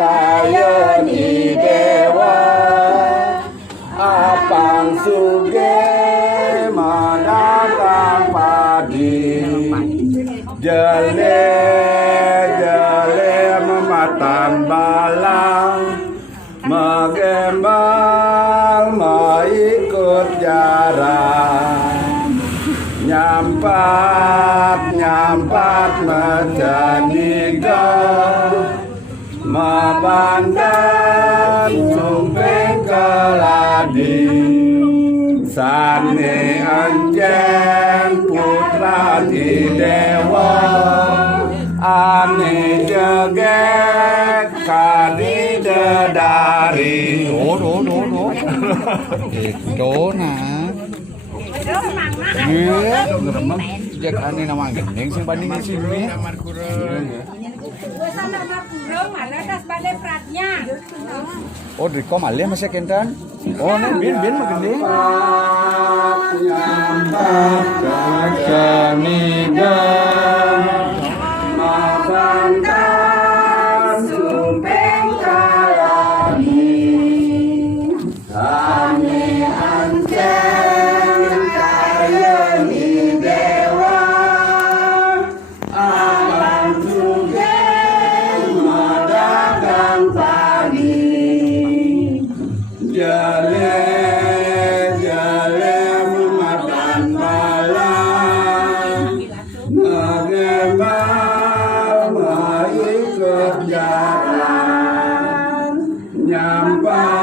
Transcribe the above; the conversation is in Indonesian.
kayoni dewa apang suge mendatang padi jele mematan balang menggembang mengikut jarak nyampat menjadi mabandan sumpeng keladi sane anjen putra di dewa ane jeget kadi dedari Itu nah. Iya, jak ane nama gendeng sing banding di sini. Oh, di komalia masih kentan. Oh, nih bin mah gendeng. mabandan sumpeng kalani ane anjen kayoni dewa alam suge mendatang padi jale mematan balang menggembang mengikut jalan nyampai